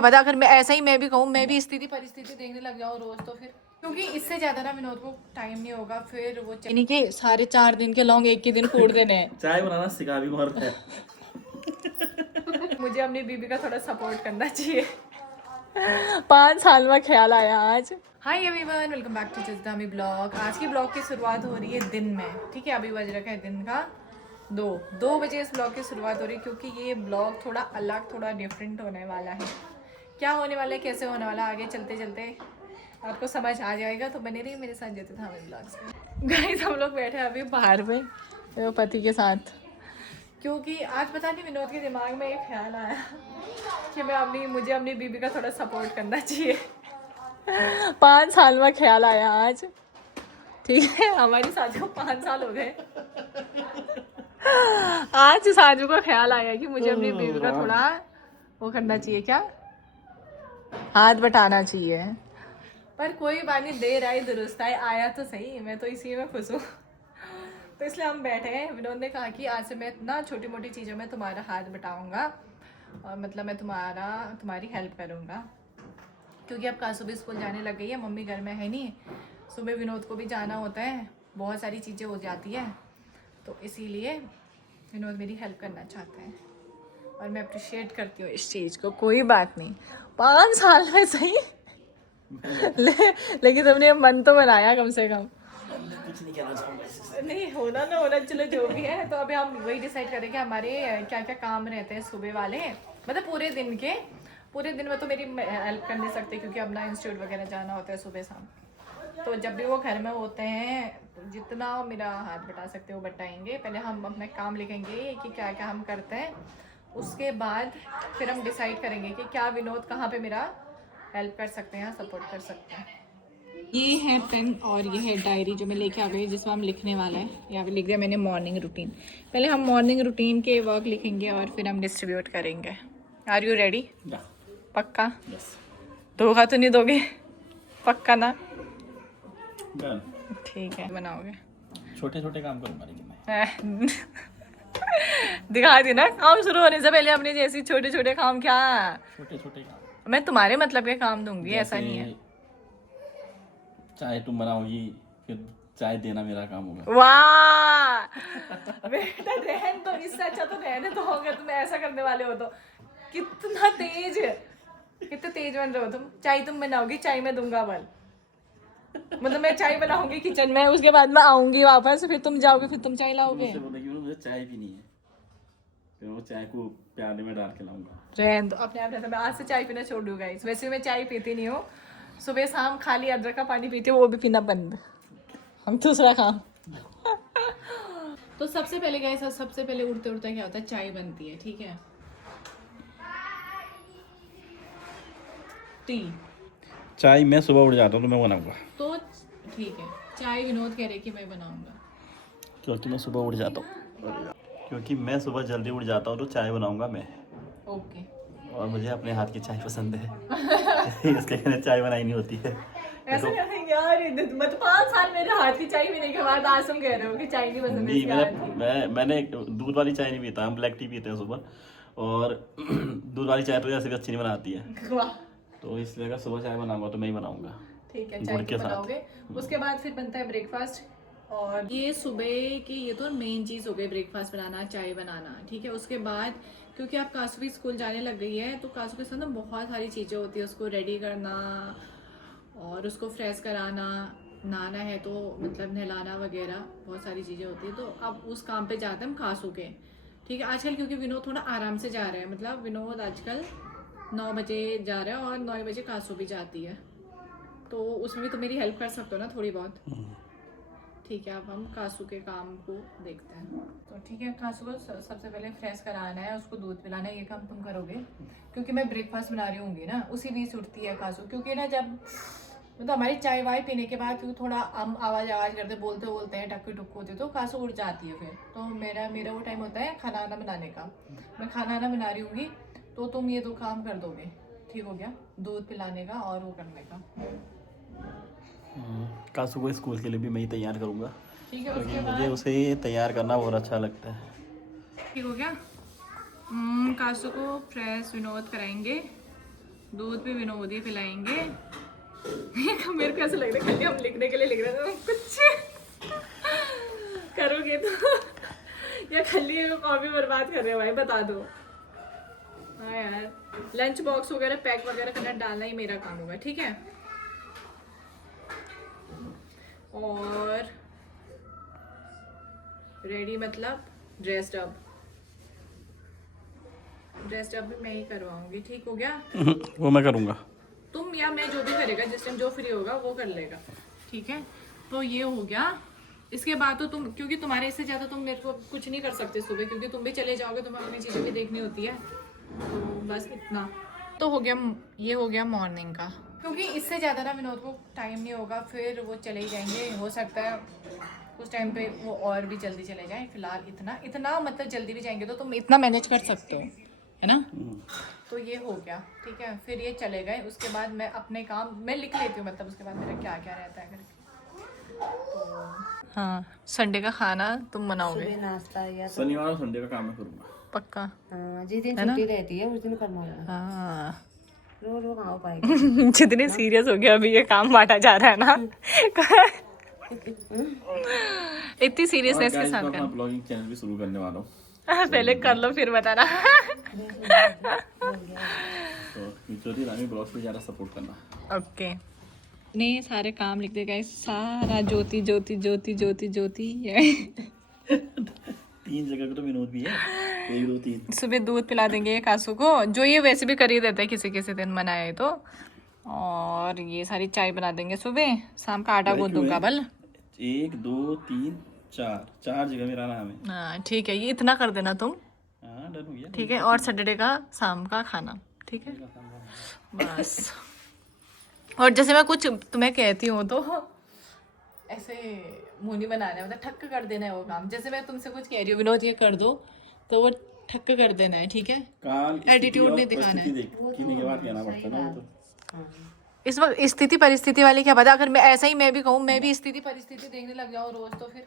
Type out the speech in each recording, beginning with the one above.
पता अगर मैं ऐसा ही मैं भी कहूँ, मैं भी स्थिति परिस्थिति देखने लग जाऊँ रोज, तो फिर क्योंकि इससे ज्यादा ना विनोद को टाइम नहीं होगा, फिर वो यानी कि सारे 4 दिन के लॉन्ग एक ही दिन कूट देने हैं। चाय बनाना सिखा भी मर है। मुझे अपनी बीबी का थोड़ा सपोर्ट करना चाहिए। 5 साल में ख्याल आया आज। Hi everyone, welcome back to जजदामी ब्लॉग। आज की ब्लॉग की शुरुआत हो रही है दिन में, ठीक है। अभी बज रखा है दिन का 2 बजे इस ब्लॉग की शुरुआत हो रही है, क्योंकि ये ब्लॉग थोड़ा अलग, थोड़ा डिफरेंट होने वाला है। क्या होने वाला है, कैसे होने वाला, आगे चलते चलते आपको समझ आ जाएगा, तो बने रहिए मेरे साथ जैसे था हमें ब्लॉग्स में। गाइस, हम लोग बैठे हैं अभी बाहर में मेरे पति के साथ, क्योंकि आज पता नहीं विनोद के दिमाग में एक ख्याल आया कि मुझे अपनी बीबी का थोड़ा सपोर्ट करना चाहिए। 5 साल में ख्याल आया आज, ठीक है। हमारी शादी को 5 साल हो गए। आज साजू को ख्याल आया कि मुझे अपनी बीबी का थोड़ा वो करना चाहिए, क्या हाथ बटाना चाहिए। पर कोई बात नहीं, देर आई दुरुस्त आई, आया तो सही, मैं तो इसी में खुश हूँ। तो इसलिए हम बैठे हैं। विनोद ने कहा कि आज से मैं ना छोटी मोटी चीज़ों में तुम्हारा हाथ बटाऊंगा, और मतलब मैं तुम्हारी हेल्प करूँगा, क्योंकि अब कासू भी स्कूल जाने लग गई है, मम्मी घर में है नहीं, सुबह विनोद को भी जाना होता है, बहुत सारी चीज़ें हो जाती है, तो इसीलिए विनोद मेरी हेल्प करना चाहते हैं, और मैं अप्रिशिएट करती हूँ इस चीज़ को। कोई बात नहीं, 5 साल में सही लेकिन तुमने मन तो बनाया कम से कम। कुछ नहीं कहना चाहूंगा इससे। नहीं, होना ना होना चलो जो भी है। तो अभी हम वही डिसाइड करेंगे हमारे क्या क्या काम रहते हैं सुबह वाले, मतलब पूरे दिन में तो मेरी हेल्प कर नहीं सकते, क्योंकि अपना इंस्टीट्यूट वगैरह जाना होता है सुबह शाम। तो जब भी वो घर में होते हैं, जितना मेरा हाथ बटा सकते हो बटाएंगे। पहले हम अपना काम लिखेंगे कि क्या क्या हम करते हैं, उसके बाद फिर हम डिसाइड करेंगे कि क्या विनोद कहाँ पे मेरा हेल्प कर सकते हैं, सपोर्ट कर सकते हैं। ये है पेन और ये है डायरी जो मैं लेके आ गई, जिसमें हम लिखने वाला है। यहाँ पे लिख दिया मैंने मॉर्निंग रूटीन। पहले हम मॉर्निंग रूटीन के वर्क लिखेंगे और फिर हम डिस्ट्रीब्यूट करेंगे। Are you ready? पक्का? यस। धोखा तो नहीं दोगे? पक्का ना? डन। ठीक है, बनाओगे। छोटे छोटे काम करूंगा लेकिन मैं। दिखा दी ना, काम शुरू होने से पहले अपने जैसी छोटे छोटे काम। क्या छोटे छोटे काम? मैं तुम्हारे मतलब के काम दूंगी, ऐसा नहीं है। चाय तुम बनाओगी, फिर चाय देना मेरा काम होगा। वाह बेटा, रहन तो, इससे अच्छा तो रहने तो होगा। तुम ऐसा करने वाले हो तो कितना तेज बन रहे हो तुम। चाय तुम बनाओगी, चाय मैं दूंगा बल, मतलब मैं चाय बनाऊंगी किचन में, उसके बाद मैं आऊंगी वापस, फिर तुम जाओगे, फिर तुम चाय लाओगे। मुझे चाय भी नहीं है, फिर वो चाय को प्याले में डाल के लाऊंगा। रहन तो, अपने आप रहता। मैं आज से चाय पीना छोड़ दूंगा। वैसे मैं चाय पीती नहीं हूँ, सुबह शाम खाली अदरक का पानी पीती हूँ, वो भी पीना बंद। हम दूसरा काम। तो सबसे पहले उठते उठते क्या होता है, चाय बनती है, ठीक है। टी चाय मैं सुबह उठ जाता हूँ तो मैं बनाऊंगा। तो ठीक है, चाय विनोद कह रहे कि मैं बनाऊंगा, क्योंकि मैं सुबह उठ जाता हूँ, क्योंकि मैं सुबह जल्दी उठ जाता हूँ तो चाय बनाऊंगा मैं। ओके। और मुझे अपने हाथ की चाय पसंद है। इसके लिए चाय बनाई नहीं होती है। ऐसा करेंगे यार, मत 5 साल मेरे हाथ की चाय पीने के बाद आज तुम कह रहे हो कि चाय नहीं पसंद है। मैंने दूध वाली चाय नहीं पीता, हम ब्लैक टी पीते हैं सुबह, और दूध वाली चाय तो जैसे भी अच्छी नहीं बनाती है। वाह। तो इसलिए अगर सुबह चाय बनाऊंगा तो मैं ही बनाऊंगा। ठीक है, चाय तो बनाओगे। उसके बाद फिर बनता है ब्रेकफास्ट, और ये सुबह की ये तो मेन चीज़ हो गई, ब्रेकफास्ट बनाना, चाय बनाना, ठीक है। उसके बाद क्योंकि आप कासू भी स्कूल जाने लग गई है, तो कासू के साथ ना बहुत सारी चीज़ें होती है, उसको रेडी करना और उसको फ्रेश कराना, नहाना है तो मतलब नहलाना वगैरह, बहुत सारी चीज़ें होती है। तो अब उस काम पे जाते हैं हम कासू के, ठीक है। आजकल क्योंकि विनोद थोड़ा आराम से जा रहे हैं, मतलब विनोद आजकल 9 बजे जा रहे हैं और 9 बजे कासू भी जाती है, तो उसमें भी तो मेरी हेल्प कर सकते हो ना थोड़ी बहुत। ठीक है, अब हम कासू के काम को देखते हैं। तो ठीक है, कासू को सबसे पहले फ्रेश कराना है, उसको दूध पिलाना है, ये काम तुम करोगे, क्योंकि मैं ब्रेकफास्ट बना रही होंगी ना, उसी बीच उठती है कासू। क्योंकि ना जब मतलब हमारी चाय वाय पीने के बाद क्योंकि थोड़ा हम आवाज़ करते बोलते हैं, टक्की टुक्की होती है, तो कासू उठ जाती है फिर। तो मेरा वो टाइम होता है खाना वाना बनाने का, मैं खाना वाना बना रही होंगी, तो तुम ये 2 काम कर दोगे, ठीक हो गया, दूध पिलाने का और वो करने का। कासू को स्कूल के लिए भी मैं ही तैयार करूँगा, ठीक है। क्योंकि मुझे उसे तैयार करना बहुत अच्छा लगता है। ठीक हो गया। कासू को फ्रेश विनोद कराएंगे, दूध भी विनोद ही पिलाएंगे। मेरे को ऐसा लग रहा है खाली हम लिखने के लिए लिख रहे थे, कुछ करोगे तो या खाली वो कॉफी बर्बाद कर रहे हो भाई, बता दो। हाँ यार, लंच बॉक्स वगैरह पैक वगैरह करना डालना ही मेरा काम होगा, ठीक है। और रेडी मतलब ड्रेस्ड अप भी मैं ही करवाऊंगी, ठीक हो गया। वो मैं करूँगा, तुम या मैं, जो भी करेगा, जिस टाइम जो फ्री होगा वो कर लेगा, ठीक है। तो ये हो गया। इसके बाद तो तुम, क्योंकि तुम्हारे इससे ज़्यादा तुम मेरे को कुछ नहीं कर सकते सुबह, क्योंकि तुम भी चले जाओगे, तुम्हें अपनी चीज़ें भी देखनी होती है। तो बस इतना तो हो गया। ये हो गया मॉर्निंग का, क्योंकि इससे ज़्यादा ना विनोद को टाइम नहीं होगा, फिर वो चले ही जाएंगे। हो सकता है उस टाइम पे वो और भी जल्दी चले जाएं। फिलहाल इतना मतलब जल्दी भी जाएंगे तो तुम इतना मैनेज कर सकते हो, है ना। तो ये हो गया, ठीक है। फिर ये चले गए, उसके बाद मैं अपने काम मैं लिख लेती हूँ, मतलब उसके बाद मेरा क्या क्या रहता है करके। तो हाँ, संडे का खाना तुम बनाओगे, नाश्ता या शनिवार और संडे का काम मैं करूँगा पक्का। हाँ, जिस दिन छुट्टी रहती है उस दिन करना होगा। हाँ रोज वो कहाँ हो पाएगा। जितने सीरियस हो गया अभी ये काम बांटा जा रहा है ना। इतनी सीरियसनेस के साथ कर। ब्लॉगिंग चैनल भी शुरू करने वाला हूँ। पहले कर लो फिर बताना। तो ज्योति रानी ब्लॉग्स पे ज़्यादा सपोर्ट करना। ओके, नहीं सारे काम लिख देगा, सारा ज्योति ज्योति ज्योति ज्योति ज्योति है। 3 जगह पे तो विनोद भी है, 1 2 3। सुबह दूध पिला देंगे कासू को, जो ये वैसे भी कर ही देता है किसी किसी दिन बनाए तो। और ये सारी चाय बना देंगे सुबह, शाम का आटा गूंद दूंगा बल। 1 2 3 4 जगह मेरा नाम है। हाँ ठीक है, ये इतना कर देना तुम। हाँ डन हो गया, ठीक है। और सैटरडे का शाम का खाना, ठीक है बस। और जैसे मैं कुछ तुम्हें कहती हूँ तो ऐसे मुंह नहीं बनाना है, मतलब ठक्क कर देना है वो काम। जैसे मैं तुमसे कुछ कह रही हूँ विनोद ये कर दो, तो वो ठक्क कर देना है, ठीक है। काल एटीट्यूड नहीं दिखाना है। देखने के बाद कहना पड़ता है ना वो तो। इस वक्त स्थिति परिस्थिति वाली क्या पता, अगर मैं ऐसा ही मैं भी कहूँ, मैं भी स्थिति परिस्थिति देखने लग जाऊँ रोज, तो फिर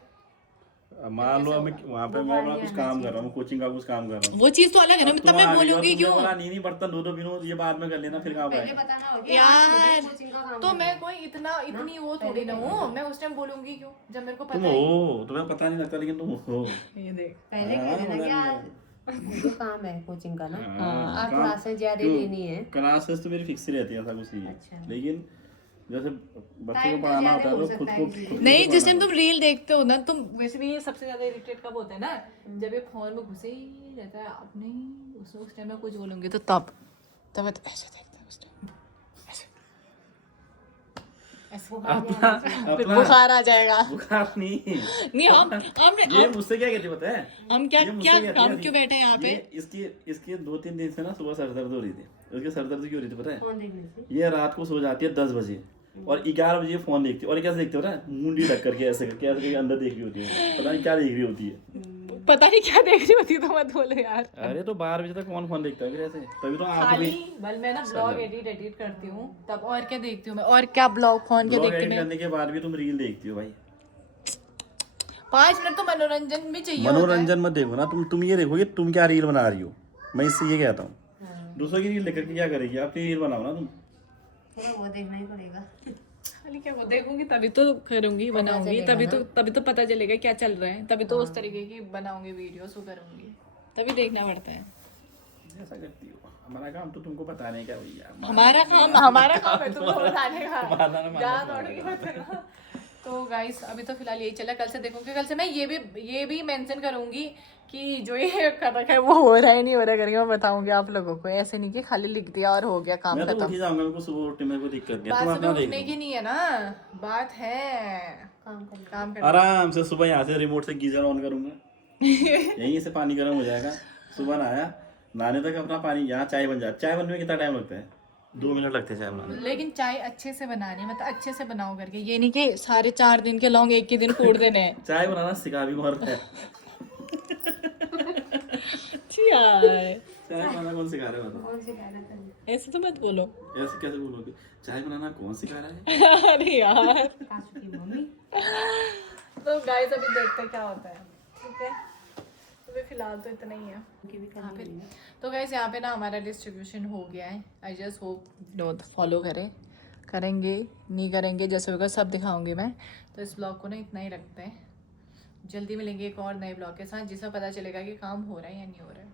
मान लो मैं वहाँ पे मैं अपना कुछ काम कर रहा हूँ, कोचिंग का कुछ काम कर रहा हूँ। वो चीज तो अलग है ना, तब मैं बोलूंगी क्यों नहीं बर्तन धो दो विनोद, ये बाद में कर लेना, फिर कहाँ पाएगा बताना होगा यार। तो मैं कोई इतनी वो थोड़ी ना हूँ, मैं उस टाइम बोलूंगी क्यों जब मेरे को तुम पता है। हो, तुम्हें पता नहीं लगता लेकिन तुम हो। ये देख, पहले कह देना क्या मुझे काम है कोचिंग का ना, आप क्लासेस ज्यादा लेनी है। क्लासेस तो मेरी फिक्स ही रहती है, ऐसा कुछ नहीं है। अच्छा। लेकिन जैसे बच्चों को पढ़ाना होता है तो खुद को नहीं जिस टाइम तुम रील देखते हो ना, तुम वैसे भी ये सबसे ज्यादा इरिटेट कब होता है ना, जब ये फोन में घुसे ही रहता है अपने, उस टाइम में कुछ बोलूंगी तो तब तो ऐसे देखता है उस टाइम, ऐसे बुखार आ जाएगा। बुखार नहीं हम ये मुझसे क्या कहती पता है, हम क्या हम क्यों बैठे हैं यहाँ पे। इसके 2-3 दिन से ना सुबह सर दर्द हो रही थी। उसके सर दर्द क्यों हो रही थी पता है, फोन देखने से ये रात को सो जाती है 10 बजे और 11 बजे फोन देखती है। और कैसे देखते हो ना, मुंडी ढक करके ऐसे करके ऐसे अंदर देख रही होती है, पता नहीं क्या देख रही होती है, पता नहीं क्या देख रही होती, तो मत बोलो यार। अरे तो 12 बजे तक कौन फोन देखता है फिर ऐसे, तभी तो आप खाली बल मैं ना ब्लॉग एडिट करती हूँ तब, और क्या देखती हूँ मैं, और क्या ब्लॉग फोन के देखती हूँ। करने के बाद भी तुम रील देखती हो भाई। 5 मिनट तो मनोरंजन भी चाहिए। मनोरंजन मत देखो ना, तुम ये देखो कि तुम क्या रील बना रही हो। मैं इससे ये कहता हूँ, दूसरों की रील देख करके क्या करेगी, अपनी रील बनाओ ना तुम। थोड़ा वो देखना ही पड़ेगा। खाली क्या वो देखूंगी तभी तो करूंगी, बनाऊंगी तभी तो पता चलेगा क्या चल रहा है, तभी तो उस तरीके की बनाऊंगी वीडियोस, वो करूंगी तभी देखना पड़ता है। ऐसा करती हो, हमारा काम तो तुमको बताने का भैया। हमारा काम है तुमको बताने का, ज्यादा दौड़ोगी मत करना। तो गाइस अभी तो फिलहाल यही चला, कल से देखूंगी, कल से मैं ये भी मेंशन करूंगी कि जो ये कर रखा है वो हो रहा है नहीं हो रहा करके मैं बताऊंगी आप लोगों को। ऐसे नहीं कि खाली लिख दिया और हो गया काम मैं तो खत्म। उठ ही जाऊंगा, मेरे को सुबह उठने में कोई दिक्कत नहीं है, बात तुम सुबह अपना उठने देख की नहीं है ना, बात है काम करने। आराम से सुबह यहाँ से रिमोट से गीजर ऑन करूंगा, यहीं से पानी गर्म हो जाएगा। सुबह नहाया, नहाने तक अपना पानी, यहाँ चाय बन जाए। चाय बनने में कितना टाइम लगता है, 2 मिनट लगते हैं चाय बनाने में। लेकिन चाय अच्छे से बनानी, मतलब अच्छे से बनाओ करके, ये नहीं कि सारे 4 दिन के लौंग एक ही दिन कूट देने हैं। चाय बनाना सिखा भी कौन है, चाय बनाना कौन सिखा रहा है बताओ। कौन सिखा रहा था? ऐसे तो मत बोलो। ऐसे कैसे बोलोगे, चाय बनाना कौन सिखा रहा है। अरे यार कासू की मम्मी। तो गाइस अभी देखते हैं क्या होता है, ठीक है। तो वे फिलहाल तो इतना ही है। उनकी भी हाँ, करनी फिर है। तो गाइस यहाँ पे ना हमारा डिस्ट्रीब्यूशन हो गया है। आई जस्ट होप लोग फॉलो करेंगे नहीं करेंगे जैसे होगा सब दिखाऊंगी मैं। तो इस ब्लॉग को ना इतना ही रखते हैं, जल्दी मिलेंगे एक और नए ब्लॉग के साथ जिसमें पता चलेगा कि काम हो रहा है या नहीं हो रहा है।